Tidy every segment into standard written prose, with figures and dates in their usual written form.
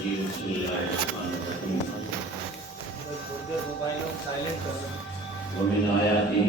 الرجيم بسم الله الرحمن الرحيم ومن آياته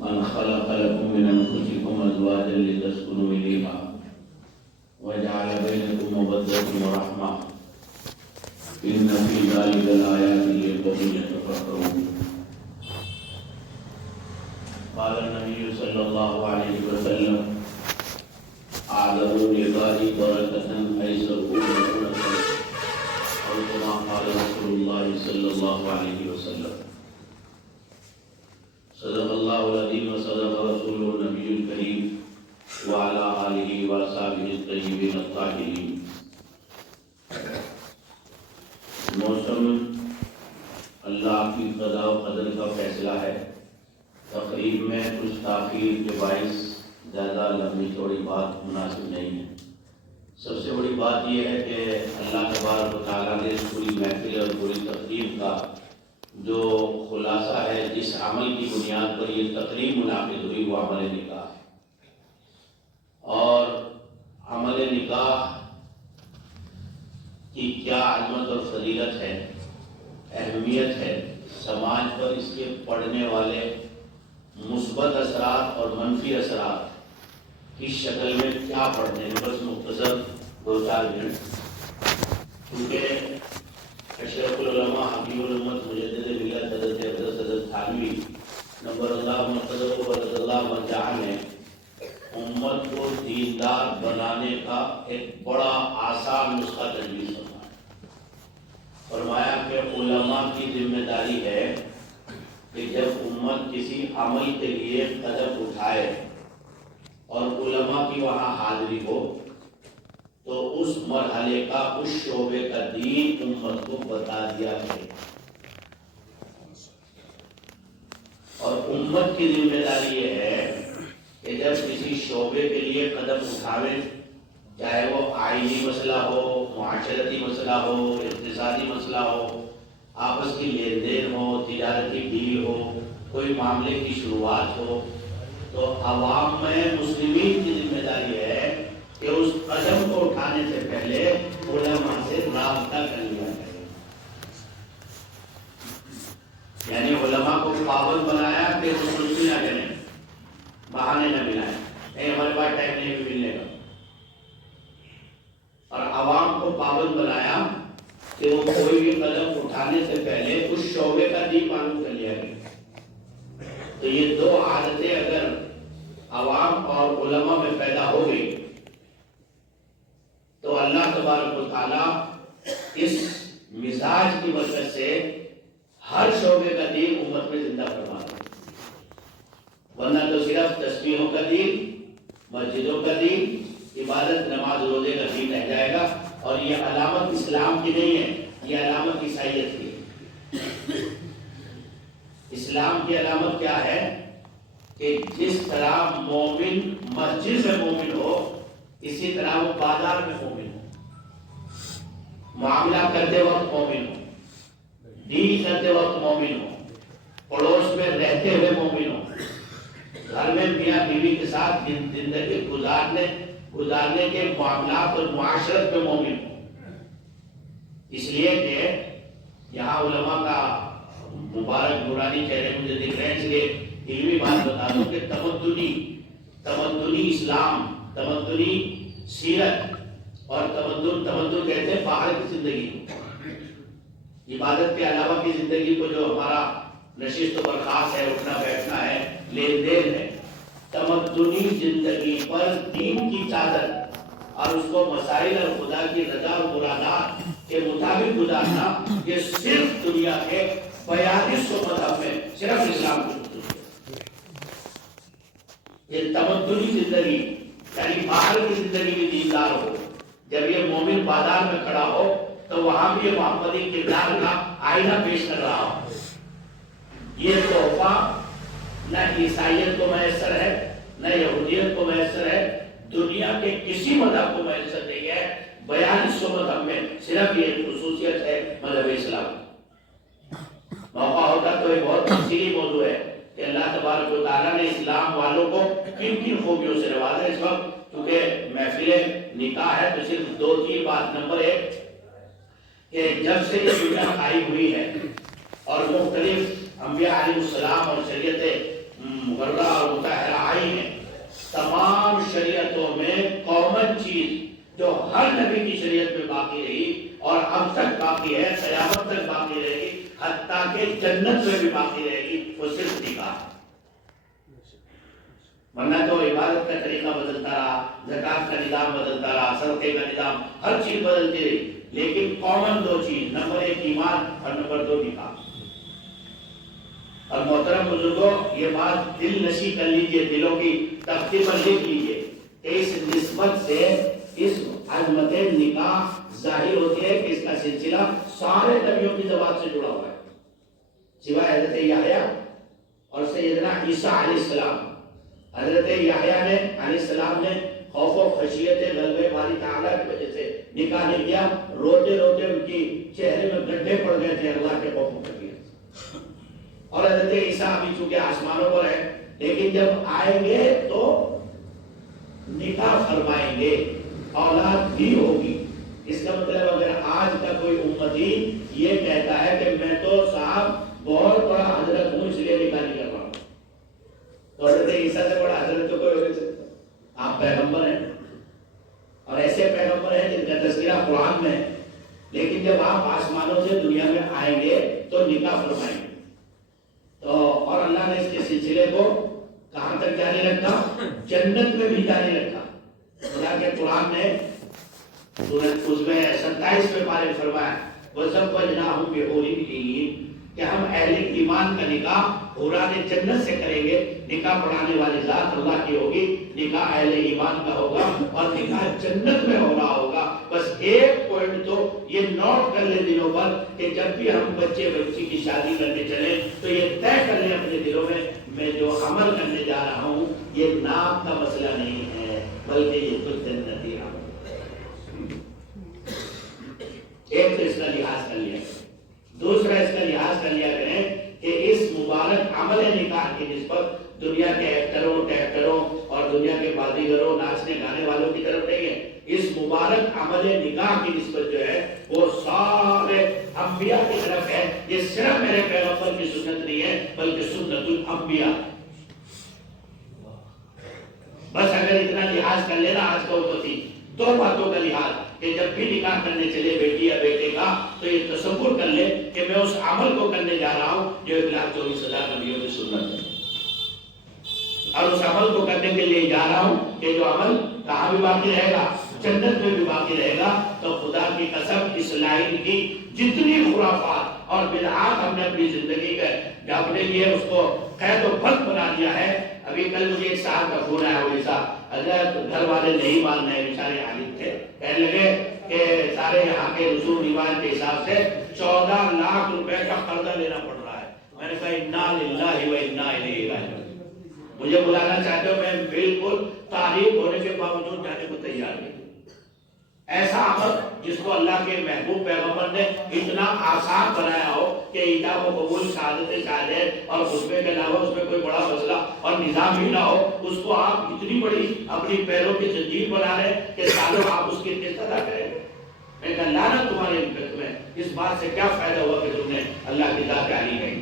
من خلق لكم من أنفسكم أزواجا لتسكنوا إليها وجعل بينكم مودة ورحمة إن في ذلك الآيات لقوم يتفكرون. قال النبي صلى الله عليه وسلم أعظم العباد بركة أيسرهم عقوبة أو كما قال رسول الله صلى الله عليه وسلم. صدق الله العظيم وصدق رسوله النبي الكريم وعلى آله وصحبه الطيبين الطاهرين. موسم اللہ کی قضاء و قدر کا فیصلہ ہے. تقریب میں کچھ تاخیر کے باعث زیادہ لمبی چوڑی بات مناسب نہیں ہے. سب سے بڑی بات یہ ہے کہ اللہ تبارک و تعالیٰ نے اس پوری محفل اور پوری تقریب کا جو خلاصہ ہے، جس عمل کی بنیاد پر یہ تقریب منعقد ہوئی، وہ عمل نکاح ہے. اور عمل نکاح کی کیا عظمت اور فضیلت ہے، اہمیت ہے، سماج پر اس کے پڑنے والے مثبت اثرات اور منفی اثرات کی شکل میں کیا پڑھنے ہیں. بس مختصر 2-4 منٹ، کیونکہ اشرف العلماء حبیب الامت مجدد ملت حضرت حضرت تھانوی نمبر اللہ مرتضی و رضی اللہ مرجع نے امت کو دیندار بنانے کا ایک بڑا آسان نسخہ تجویز فرمایا. فرمایا کہ علماء کی ذمہ داری ہے کہ جب امت کسی عمل کے لیے قدم اٹھائے اور علماء کی وہاں حاضری ہو تو اس مرحلے کا، اس شعبے کا دین امت کو بتا دیا جائے. اور امت کی ذمہ داری یہ ہے کہ جب کسی شعبے کے لیے قدم اٹھاوے، چاہے وہ آئینی مسئلہ ہو، معاشرتی مسئلہ ہو، اقتصادی مسئلہ ہو، آپس کی لین دین ہو، تجارتی ڈیل ہو، کوئی معاملے کی شروعات ہو، تو عوام میں مسلمین کی ذمہ داری ہے کہ اس قدم کو اٹھانے سے پہلے علماء سے رابطہ کر لیا جائے. یعنی علماء کو پابند بنایا کہ وہ سستی نہ کریں، بہانے نہ ملائیں، نہیں ہمارے پاس ٹائم نہیں بھی ملنے کا. اور عوام کو پابند بنایا کہ وہ کوئی بھی قدم اٹھانے سے پہلے اس شعبے کا دین معلوم کر لیا گیا. تو یہ 2 عادتیں اگر عوام اور علماء میں پیدا ہو گئی تو اللہ تبارک و تعالیٰ اس مزاج کی برکت سے ہر شعبے کا دین امت میں زندہ فرما دے. ورنہ تو صرف تسبیحوں کا دین، مسجدوں کا دین، عبادت نماز روزے کا دین رہ جائے گا. اور یہ علامت اسلام کی نہیں ہے، یہ علامت عیسائیت کی ہے. اسلام کی علامت کیا ہے کہ جس طرح مومن مسجد میں مومن ہو، اسی طرح وہ بازار میں مومن ہو، معاملہ کرتے وقت مومن ہو، ڈیل کرتے وقت مومن ہو، پڑوس میں رہتے ہوئے مومن ہو، گھر میں میاں بیوی کے ساتھ زندگی گزارنے کے معاملات اور معاشرت میں مومن ہو. اس لیے کہ یہاں علماء کا مبارک نورانی چہرے مجھے دکھ رہے ہیں، اس لیے علمی بات بتا دوں کہ تمدنی اسلام، تمدنی سیرت اور تمدن کہتے ہیں باہر کی زندگی کو، عبادت کے علاوہ کی زندگی کو، جو ہمارا نشست و برخاست ہے، اٹھنا بیٹھنا ہے، لین دین ہے. تمدنی زندگی پر دین کی چادر اور اس کو مسائل اور خدا کی رضا اور مرادات کے مطابق گزارنا، یہ صرف دنیا کے 42 مذہب میں صرف اسلام کی خصوصیت ہے. یہ تمدنی زندگی یعنی باہر کی زندگی بھی دیندار ہو. جب یہ مومن بازار میں کھڑا ہو تو وہاں بھی یہ محمدی کردار کا آئینہ پیش کر رہا ہو. یہ تحفہ نہ عیسائیت کو میسر ہے، نہ یہودیت کو میسر ہے، دنیا کے کسی مذہب کو میسر نہیں ہے. 42 مذہب میں صرف یہ خصوصیت ہے مذہب اسلام. موقع ہوتا تو ایک بہت تفصیلی موضوع ہے کہ اللہ تبارک و تعالیٰ نے اسلام والوں کو کن کن خوبیوں سے نوازا. اس وقت کیونکہ محفل نکاح ہے تو صرف دو تین بات. نمبر ایک کہ جب سے یہ دنیا قائم ہوئی ہے اور مختلف انبیاء علیہ السلام اور شریعت مغرہ اور مطہرہ آئی ہیں، تمام شریعتوں میں کامن چیز جو ہر نبی کی شریعت میں باقی رہی اور اب تک باقی ہے، قیامت تک باقی رہے گی، حتیٰ کہ جنت میں بھی باقی رہے گی، وہ صرف نکاح. ورنہ تو عبادت کا طریقہ بدلتا رہا، زکات کا نظام بدلتا رہا، صدقے کا نظام، ہر چیز بدلتی رہی، لیکن کامن دو چیز، نمبر ایک ایمان اور نمبر دو نکاح. اور محترم بزرگوں، یہ بات دل نشی کر لیجئے، دلوں کی تختی پر لکھ لیجئے کہ اس نسبت سے اس عظمت نکاح ظاہر ہوتی ہے کہ اس کا سلسلہ سارے نبیوں کی زبان سے جڑا ہوا ہے، سوائے حضرت یحییٰ اور سیدنا عیسیٰ علیہ السلام. حضرت یحییٰ نے علیہ السلام نے خوف و خشیت غلبہ باری تعالیٰ کی وجہ سے نکاح نہیں کیا، روتے روتے ان کی چہرے میں گڈھے پڑ گئے تھے اللہ کے خوف کر دیا. اور حضرت عیسیٰ ابھی چونکہ آسمانوں پر ہے، لیکن جب آئیں گے تو نکاح فرمائیں گے، اولاد بھی ہوگی. اس کا مطلب اگر آج کا کوئی امتی یہ کہتا ہے کہ میں تو صاحب بہت بڑا حضرت ہوں اس لیے نکاح نہیں کر رہا ہوں، تو حضرت عیسیٰ سے بڑا حضرت تو کوئی ہو نہیں سکتا. آپ پیغمبر ہیں اور ایسے پیغمبر ہیں جن کا تذکرہ قرآن میں ہے، لیکن جب آپ آسمانوں سے دنیا میں آئیں گے تو نکاح فرمائیں گے. تو اور اللہ نے اس کے سلسلے کو کہاں تک جاری رکھا؟ جنت میں بھی جاری رکھا. خدا کے قرآن نے سورۃ اس میں 27 میں پارے فرمایا وَزَوَّجْنَاهُمْ بِحُورٍ عِینٍ کہ ہم اہل ایمان کا نکاح حوران جنت سے کریں گے. نکاح پڑھانے والی ذات اللہ کی ہوگی، نکاح اہل ایمان کا ہوگا اور نکاح جنت میں ہو رہا ہوگا. بس ایک پوائنٹ تو یہ نوٹ کر لیں دلوں پر کہ جب بھی ہم بچے بچی کی شادی کرنے چلیں تو یہ طے کر لیں اپنے دلوں میں جو عمل کرنے جا رہا ہوں یہ نام کا مسئلہ نہیں ہے بلکہ یہ تو جنتی عمل. ایک تو اس کا لحاظ کر لیا، دوسرا اس کا لحاظ کر لیا کریں کہ اس مبارک عمل نکاح کی نسبت دنیا کے ایکٹروں ٹیکٹروں اور دنیا کے بازیگروں ناچنے گانے والوں کی طرف نہیں ہے. اس مبارک عمل نکاح کی نسبت جو ہے وہ سارے انبیاء کی طرف ہے. یہ صرف میرے پیغمبر کی سنت نہیں ہے بلکہ سنت الانبیاء. بس اگر اتنا لحاظ کر لینا آج کا امتی، دو باتوں کا لحاظ کہ جب بھی نکاح کرنے چلے بیٹی یا بیٹے کا تو یہ تصور کر لے کہ میں اس عمل کو کرنے جا رہا ہوں جو 1,24,000 نبیوں کی سنت ہے، اور اس عمل کو کرنے کے لیے جا رہا ہوں کہ جو عمل کہاں بھی باقی رہے گا، جنت میں بھی باقی رہے گا. تو خدا کی قسم اس لائن کی جتنی خرافات اور بدعات ہم نے اپنی زندگی میں اپنے لیے اس کو قید و بند بنا دیا ہے. ابھی کل مجھے ایک صاحب کا فون آیا اڑیسہ، حضرت گھر والے نہیں مان رہے، بیچارے عالم تھے، کہنے لگے کہ سارے یہاں کے رسوم رواج کے حساب سے 14 لاکھ روپے کا قرضہ لینا پڑ رہا ہے. میں نے کہا انا للہ و انا الیہ راجعون. مجھے بلانا چاہتے ہو، میں بالکل تعریف ہونے کے باوجود جانے کو تیار نہیں. ایسا عمل جس کو اللہ کے محبوب پیغمبر نے اتنا آسان بنایا ہو کہ ایجاب و قبول شہادت شہادت اور خطبے کے علاوہ اس میں کوئی بڑا مسئلہ اور نظام ہی نہ ہو، اس کو آپ اتنی بڑی اپنی پیروں کی زنجیر بنا رہے کہ سالوں آپ اس کی قسط ادا کریں. میں کہا لعنت تمہارے تمہیں اس بات سے کیا فائدہ ہوا کہ تم نے اللہ کی ذات عالی گئی.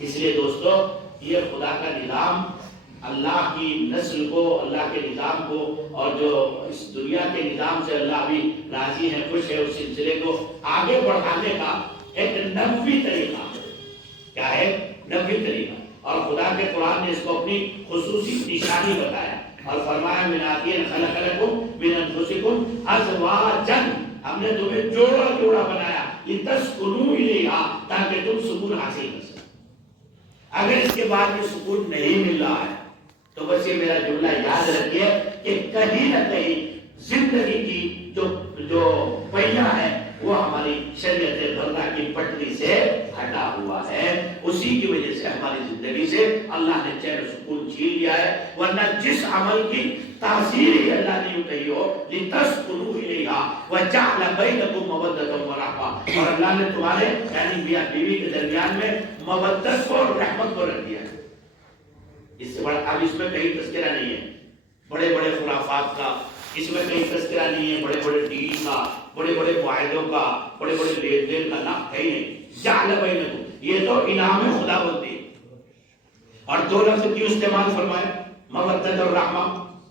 اس لیے دوستو یہ خدا کا نظام اللہ کی نسل کو، اللہ کے نظام کو، اور جو اس دنیا کے نظام سے اللہ بھی راضی ہے، خوش ہے، اس سلسلے کو آگے بڑھانے کا ایک نبوی طریقہ. کیا ہے؟ نبوی طریقہ. اور خدا کے قرآن نے اس کو اپنی خصوصی نشانی بتایا اور فرمایا من آتین خلق لکم من انفسکم ازواجا، ہم نے تمہیں جوڑا جوڑا بنایا لتسکنوا الیہا، تاکہ تم سکون حاصل کر سکو. اگر اس کے بعد یہ سکون نہیں مل رہا ہے تو بس یہ میرا جملہ یاد رکھیے کہ کہیں نہ کہیں زندگی کی جو پہیا ہے وہ ہماری شریعت برہ کی پٹری سے ہٹا ہوا ہے. اسی کی وجہ سے ہماری زندگی سے اللہ نے چین و سکون چھین لیا ہے. ورنہ جس عمل کی تاثیر ہی اللہ نے یوں کہی ہو لتسکنوا الیہا وجعل بینکم مودۃ ورحمۃ، اور اللہ نے تمہارے یعنی میاں بیوی کے درمیان میں مودت کو اور رحمت کو رکھ دیا ہے. اس سے بڑا اب اس میں کہیں تذکرہ نہیں ہے بڑے بڑے خرافات کا اس میں کہیں تذکرہ نہیں ہے بڑے بڑے ڈیل کا، بڑے بڑے معاہدوں کا، بڑے بڑے لین دین کا، نہ ہے ہی نہیں. جعل بینکم، یہ تو انعام خدا بولتی ہے. اور دو لفظ کیوں استعمال فرمائے؟ مودت اور رحمہ.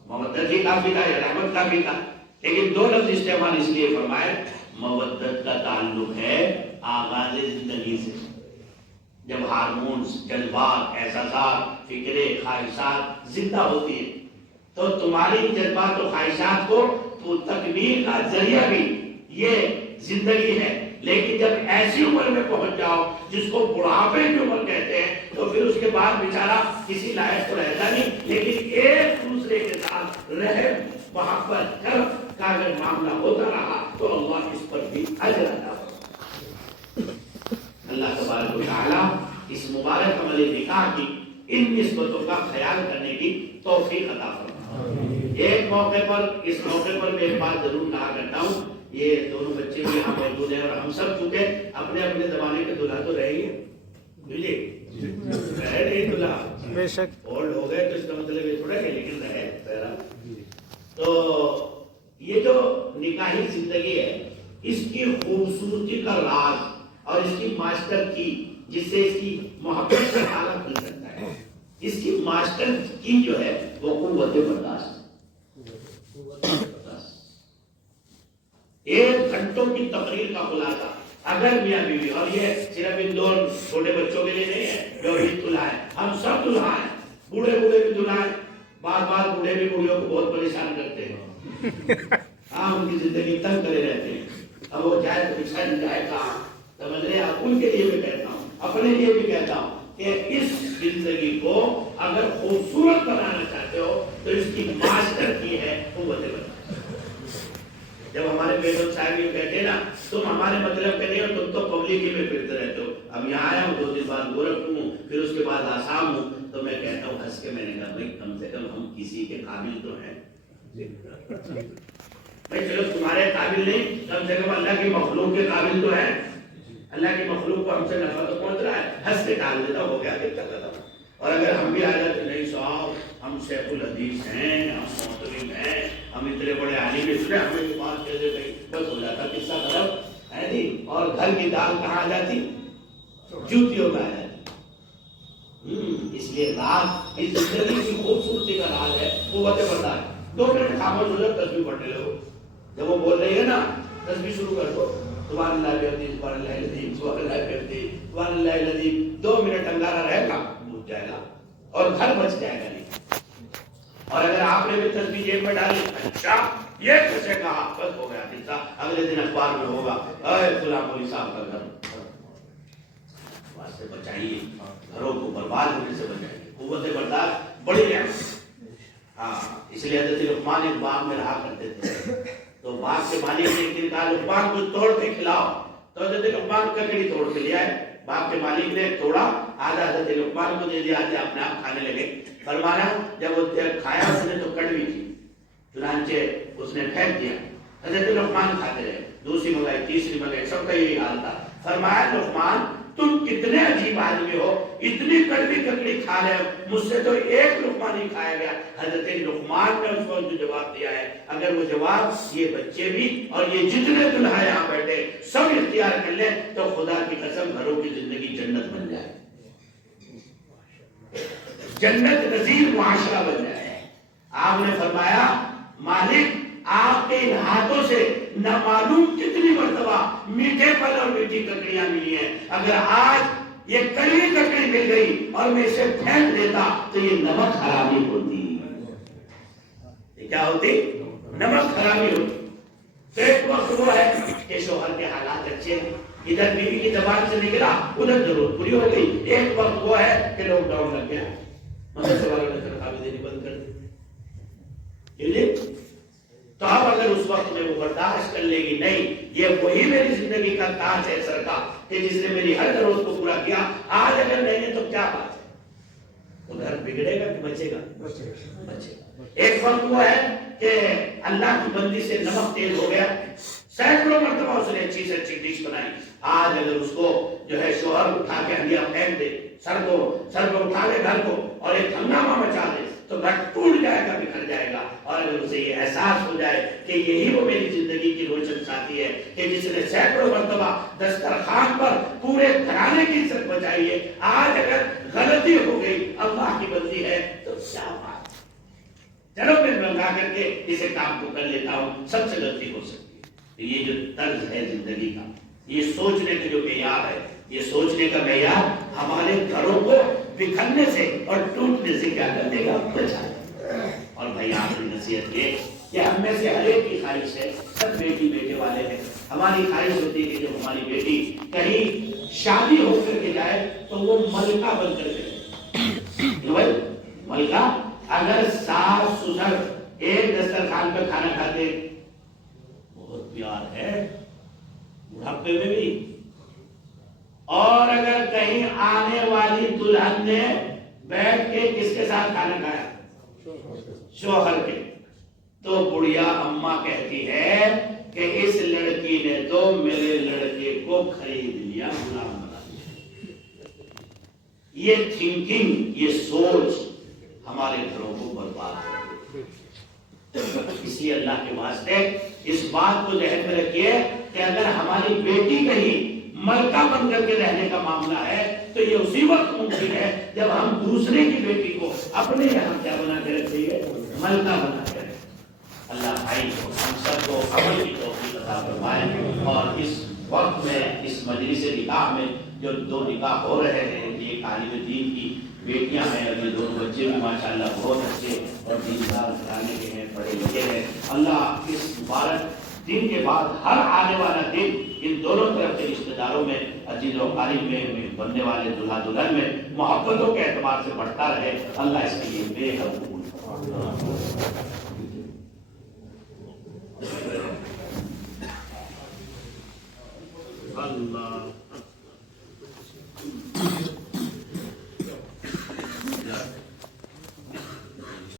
مودت ہی کافی تھا یا رحمت کافی تھا، لیکن دو لفظ استعمال اس لیے فرمائے. مودت کا تعلق ہے آغاز زندگی سے، جب ہارمونز، جذبات، احساسات، فکریں، خواہشات زندہ ہوتی ہیں تو تمہاری جذبات و خواہشات کو تو تکمیل کا ذریعہ بھی یہ زندگی ہے. لیکن جب ایسی عمر میں پہنچ جاؤ جس کو بڑھاپے کی عمر کہتے ہیں تو پھر اس کے بعد بیچارہ کسی لائق تو رہتا نہیں، لیکن ایک دوسرے کے ساتھ رحم محبت کرم کا اگر معاملہ ہوتا رہا تو اللہ اس پر بھی اجر عطا فرمائے. اللہ تبارک و تعالی اس مبارک عمل نکاح کی ان نسبتوں کا خیال کرنے کی توفیق عطا فرمائے. ایک موقع پر، اس موقع پر میں ایک بات ضرور کہا کرتا ہوں، یہ دونوں بچے بھی یہاں موجود ہیں اور ہم سب چونکہ اپنے اپنے زمانے کے دلہا تو رہے ہی رہے نہیں دلہا، بے شک اولڈ ہو گئے تو اس کا مطلب یہ تھوڑا ہے، لیکن رہے. تو یہ جو نکاحی زندگی ہے اس کی خوبصورتی کا راز اور اس کی ماسٹر کی جس سے اس کی محبت کا حالت مل سکتا ہے، اس کی ماسٹر کی جو ہے وہ قوت برداشت. ایک گھنٹوں کی تقریر کا خلاصہ اگر میاں بیوی، اور یہ صرف ان دو چھوٹے بچوں کے لیے نہیں ہے جو عید دلہا ہے، ہم سب دلہا ہیں، بوڑھے بوڑھے بھی دلہا ہیں. بار بوڑھے بھی بوڑھیوں کو بہت پریشان کرتے ہیں، ہاں ان کی زندگی تنگ کرے رہتے ہیں. اب وہ جائے تو بچھا جائے کہاں، سمجھ رہے ہیں؟ ان کے لیے بھی کہتا ہوں، اپنے لیے بھی کہتا ہوں کہ اس زندگی کو اگر خوبصورت بنانا چاہتے ہو تو اس کی ماسٹر کی ہے قوت برداشت. جب ہمارے بیگم صاحب یہ کہتے ہیں نا تم ہمارے مطلب کے نہیں ہو، تم تو پبلک میں پھرتے رہتے ہو. اب یہاں آیا ہوں 2 دن بعد گورکھپور ہوں، پھر اس کے بعد آسام ہوں، تو میں کہتا ہوں ہنس کے، میں نے کہا بھائی کم سے کم ہم کسی کے قابل تو ہیں بھائی. چلو تمہارے قابل نہیں، کم سے کم اللہ کی مخلوق کے قابل تو ہیں. اللہ کی مخلوق کو ہم سے نفع تو پہنچ رہا ہے، ہنس کے ڈال دیتا ہو گیا کہ چل رہا. اور اگر ہم بھی آ جاتے نہیں صاحب ہم شیخ الحدیث ہیں، ہم محترم ہیں، ہم اتنے بڑے عالم ہیں، سنے ہمیں یہ بات کہہ دے گئی، بس ہو جاتا قصہ ختم ہے جی. اور گھر کی دال کہاں آ جاتی؟ جوتیوں میں آ جاتی. اس لیے راز اس زندگی کی خوبصورتی کا راز ہے قوت برداشت. 2 منٹ خاموش ہو جاؤ، تسبیح پڑھنے لگو. جب وہ بول رہی ہے نا تسبیح شروع کر دو، سبحان اللہ العظیم، سبحان اللہ العظیم، سبحان اللہ العظیم، سبحان اللہ العظیم. 2 منٹ انگارہ رہے گا، بھول جائے گا اور گھر بچ جائے گا. نہیں اور اگر آپ نے بھی تسبیح جیب میں ڈالی، اچھا یہ کیسے کہا، بس ہو گیا قصہ. اگلے دن اخبار میں ہوگا اے فلاں مولوی صاحب کا گھر. واسطے بچائیے، گھروں کو برباد ہونے سے بچائیے. قوت برداشت بڑی نعمت. ہاں اس لیے حضرت لقمان ایک باغ میں رہا کرتے تھے، تو باغ کے مالک نے ایک دن کہا لقمان کچھ توڑ کے کھلاؤ. تو حضرت لقمان ککڑی توڑ کے لے آئے. باغ کے مالک نے توڑا، آدھا حضرت لقمان کو دے دیا، آدھا اپنے آپ کھانے لگے. فرمایا جب وہ کھایا اس نے تو کڑوی تھی، چنانچہ اس نے پھینک دیا. حضرت لقمان کھاتے رہے، دوسری منگائی، تیسری منگائی، سب کا یہی حال تھا. فرمایا لقمان تم کتنے عجیب آدمی ہو، اتنی کڑوی ککڑی کھا رہے ہو، مجھ سے تو ایک لقمہ نہیں کھایا گیا. حضرت لقمان نے اس کو جو جواب دیا ہے، اگر وہ جواب یہ بچے بھی اور یہ جتنے دلہا یہاں بیٹھے سب اختیار کر لیں تو خدا کی قسم گھروں کی زندگی جنت بن جائے، جنت نظیر معاشرہ بن جائے. آپ نے فرمایا مالک آپ کے ان ہاتھوں سے نہ معلوم کتنی مرتبہ میٹھے پھل اور میٹھی ککڑیاں ملی ہیں، اگر آج یہ کڑوی ککڑی مل گئی اور میں اسے پھینک دیتا تو یہ نمک حرامی ہوتی. یہ کیا ہوتی؟ نمک حرامی ہوتی. تو ایک وقت وہ ہے کہ شوہر کے حالات اچھے ہیں، ادھر بیوی کی زبان سے نکلا ادھر ضرورت پوری ہو گئی. ایک وقت وہ ہے کہ لاک ڈاؤن لگ گیا، مدرسے والوں نے تنخواہ بھی دینی بند کر دی. تو اب اگر اس وقت میں وہ برداشت کر لے گی نہیں یہ وہی میری زندگی کا تاج ہے سر کا کہ جس نے میری ہر ضرورت کو پورا کیا، آج اگر نہیں ہے تو کیا بات ہے؟ تو گھر بگڑے گا کہ بچے گا؟ بچے گا. ایک وقت وہ ہے کہ اللہ کی بندی سے نمک تیز ہو گیا، سینکڑوں مرتبہ اس نے اچھی سے اچھی ڈش بنائی. آج اگر اس کو جو ہے شوہر اٹھا کے ہنڈیا پھینک دے، سر کو اٹھا لے گھر کو اور ایک ہنگامہ مچا دے، تو گھر ٹوٹ جائے گا، بکھر جائے گا. اور اگر اسے یہ احساس ہو جائے کہ یہی وہ میری زندگی کی روشن ساتھی ہے کہ جس نے سینکڑوں مرتبہ دسترخوان پر پورے گھرانے کی عزت بچائی ہے، آج اگر غلطی ہو گئی، اللہ کی بندی ہے تو کیا بات، چلو میں منگا کر کے اسے کام کو کر لیتا ہوں، سب سے غلطی ہو سکتی ہے. یہ جو طرز ہے زندگی کا، یہ سوچنے کا جو معیار ہے، یہ سوچنے کا معیار ہمارے گھروں کو بکھرنے سے اور ٹوٹنے سے کیا کر دے گا، بچائے. اور بھائی آخری نصیحت یہ کہ ہم میں سے ہر ایک کی خواہش ہے، سب بیٹی بیٹے والے ہیں، ہماری خواہش ہوتی ہے کہ جب ہماری بیٹی کہیں شادی ہو کر کے جائے تو وہ ملکہ بن کر کے جائے. ملکہ اگر ساس سسر ایک دسترخوان پہ کھانا کھاتے، بہت پیار ہے بڑھاپے میں بھی، اور اگر کہیں آنے والی دلہن نے بیٹھ کے کس کے ساتھ کھانا کھایا، شوہر کے، تو بڑھیا اماں کہتی ہے کہ اس لڑکی نے تو میرے لڑکے کو خرید لیا، غلام بنا لیا. یہ تھنکنگ، یہ سوچ ہمارے گھروں کو برباد ہے. اس لیے اللہ کے واسطے اس بات کو ذہن میں رکھیے کہ اگر ہماری بیٹی کہیں ملکہ بن کر کے رہنے کا معاملہ ہے تو یہ اسی وقت ممکن ہے جب ہم دوسرے کی بیٹی کو اپنے یہاں کیا بنا کے رکھیں گے، ملکہ بنا کے رکھیں. اللہ بھائی کو ہم سب کو عمل کی توفیق عطا فرمائے. اور اس وقت میں اس مجلس نکاح میں جو دو نکاح ہو رہے ہیں، ایک عالم دین کی بیٹیاں ہیں اور یہ دونوں بچے بھی ماشاءاللہ بہت اچھے اور دیندار گھرانے کے ہیں، پڑھے لکھے ہیں. اللہ اس مبارک دن کے بعد ہر آنے والا دن ان دونوں طرف کے رشتہ داروں میں، عزیز و قریب میں بننے والے دلہا دلہن میں محبتوں کے اعتبار سے بڑھتا رہے. اللہ اس کے لیے بے حد قبول اللہ.